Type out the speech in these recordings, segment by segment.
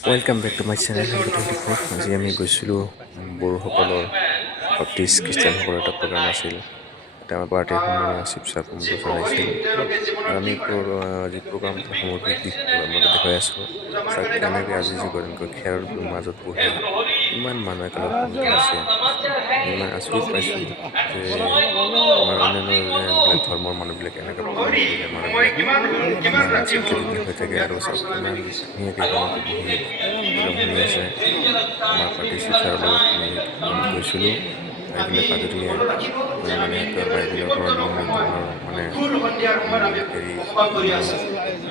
Welcome back to my channel 24। আজি আমি গৈছিলোঁ বড়োসকলৰ বাপ্তিষ্ট খ্ৰীষ্টানসকলৰ এটা প্ৰগ্ৰাম আছিল। তাতে আমাৰ পাৰ্টিৰ সন্মানীয় চিফ ছাৰ সম্বোধন আহিছিল আৰু আমি আজি প্ৰগ্ৰামটো সামগ্ৰিক দিশটো আপোনালোকক দেখুৱাই আছোঁ। চাওক কেনেকৈ আজি যুগত এনেকৈ খেৰৰ মাজত বহি ইমান মানুহ একেলগে সমবেত হৈছে। ইমান আচৰিত পাইছোঁ যে আমাৰ অন্যান্য যিবিলাক ধৰ্মৰ মানুহবিলাক এনেকৈ প্ৰগ্ৰাম কৰিলে মানুহবিলাক ইমান চিম্পলিটিক হৈ থাকে। আৰু চাওক কিমান ধুনীয়াকৈ তেওঁলোকে বহি প্ৰগ্ৰাম শুনি আছে। আমাৰ পাৰ্টি চিফ ছাৰৰ লগত আমি গৈছিলোঁ। যাই পেলাই পাদুৰীয়ে মানে সিহঁতৰ বাইবেলৰ পৰা বিভিন্ন ধৰণৰ মানে হেৰি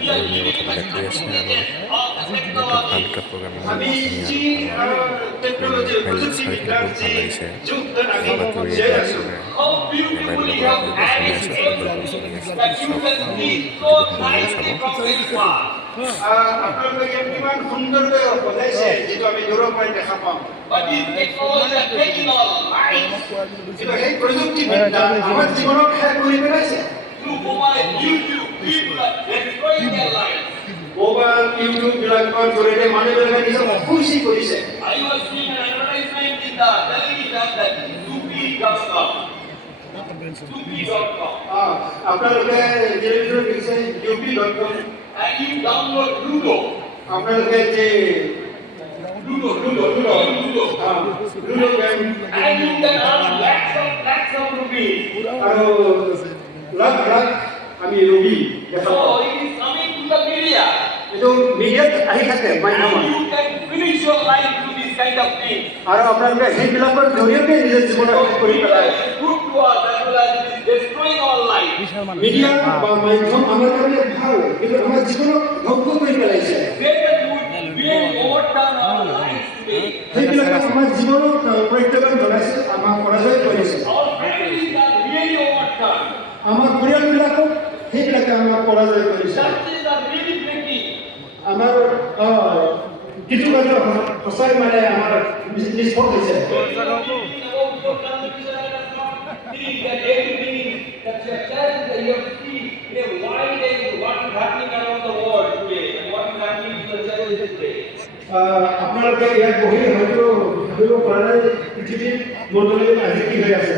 ধৰ্মীয় কথাবিলাক কৈ আছে আৰু এটা ভাল এটা প্ৰগ্ৰাম, ইমান ধুনীয়া আৰু ভাল চাৰিওফালে বহুত ভাল লাগিছে। এই পাদুৰীয়ে একেবাৰে বাইবেলৰ পৰা কিবা শুনি আছে, পৰিকল্পনা শুনি আছে। চাওক, ভিডিঅ'টো সম্পূৰ্ণকৈ চাব। আপোনালোকে কিমান সুন্দৰকৈ বজাইছে, যিটো আমি দূৰৰ পৰাই দেখা পাওঁ। কিন্তু সেই প্ৰযুক্তিবিদ্যা আমাৰ জীৱনক শেষ কৰি পেলাইছে। মোবাইল, ইউটিউব বিলাকৰ জৰিয়তে মানুহবিলাকে নিজক খুচি কৰিছে। আপোনালোকে টেলিভিশ্যন দেখিছে UP.com, আপোনালোকে যে লুডো গেম আৰু লাখ লাখ আমি ৰোগী দেখা পাওঁ। এইটো মিডিয়াত আহি থাকে মাধ্যমত, আৰু আপোনালোকে সেইবিলাকৰ জৰিয়তে নিজৰ জীৱন কৰি পেলায়। মিডিয়া বা মাধ্যম আমাৰ কাৰণে ভাল, কিন্তু আমাৰ জীৱনক ধ্বংস কৰি পেলাইছে। সেইবিলাকে আমাৰ জীৱনক প্ৰত্যাহ্বান জনাইছে, আমাক পৰাজয় কৰিছে। আমাৰ পৰিয়ালবিলাকক সেইবিলাকে আমাক পৰাজয় কৰিছে। আমাৰ কিছু কাৰ্য সঁচাই মানে আমাৰ নিষ্ফল হৈছে। আপোনালোকে ইয়াত বহি হয়তো ভাবিব পৰা নাই পৃথিৱীৰ মণ্ডলীত আজি কি হৈ আছে।